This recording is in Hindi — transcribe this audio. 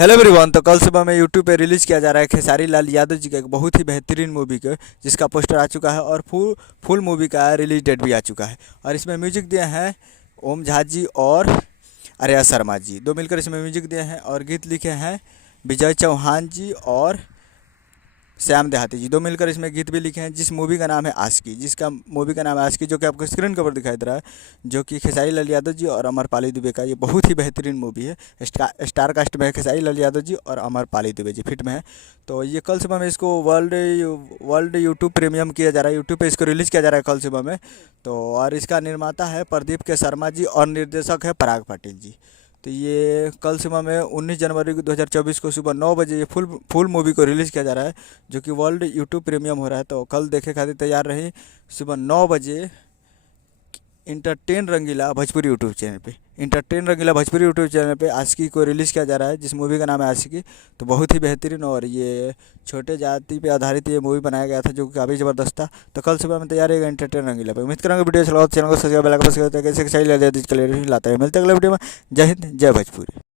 Hello everyone. तो कल सुबह में यूट्यूब पे रिलीज़ किया जा रहा है खेसारी लाल यादव जी का एक बहुत ही बेहतरीन मूवी का, जिसका पोस्टर आ चुका है और फुल मूवी का रिलीज डेट भी आ चुका है। और इसमें म्यूजिक दिए हैं ओम झा जी और आर्या शर्मा जी, दो मिलकर इसमें म्यूजिक दिए हैं। और गीत लिखे हैं विजय चौहान जी और श्याम देहाती जी, दो मिलकर इसमें गीत भी लिखे हैं। जिस मूवी का नाम है आशिकी, जो कि आपको स्क्रीन के ऊपर दिखाई दे रहा है, जो कि खेसारी लाल यादव जी और अमरपाली दुबे का ये बहुत ही बेहतरीन मूवी है। स्टार कास्ट में है खेसारी लाल यादव जी और अमरपाली दुबे जी फिट में है। तो ये कल सुबह में इसको वर्ल्ड यूट्यूब प्रीमियम किया जा रहा है, यूट्यूब पे इसको रिलीज़ किया जा रहा है कल सुबह में। तो और इसका निर्माता है प्रदीप के शर्मा जी और निर्देशक है पराग पाटिल जी। तो ये कल सुबह में 19 जनवरी 2024 को सुबह 9 बजे ये फुल मूवी को रिलीज़ किया जा रहा है, जो कि वर्ल्ड यूट्यूब प्रीमियम हो रहा है। तो कल देखे खातिर तैयार रही सुबह 9 बजे इंटरटेन रंगीला भोजपुरी यूट्यूब चैनल पे आशिकी को रिलीज़ किया जा रहा है, जिस मूवी का नाम है आशिकी। तो बहुत ही बेहतरीन, और ये छोटे जाति पे आधारित ये मूवी बनाया गया था, जो कि काफ़ी ज़बरदस्त था। तो कल सुबह में तैयार रहेगा इंटरटेन रंगीला पे। उम्मीद करूँगा वीडियो चलाओ, चैनल को सब्सक्राइब बेल आइकन प्रेस करते हैं, कैसे लाता है। मिलते हैं अगले वीडियो में। जय हिंद, जय भोजपुरी।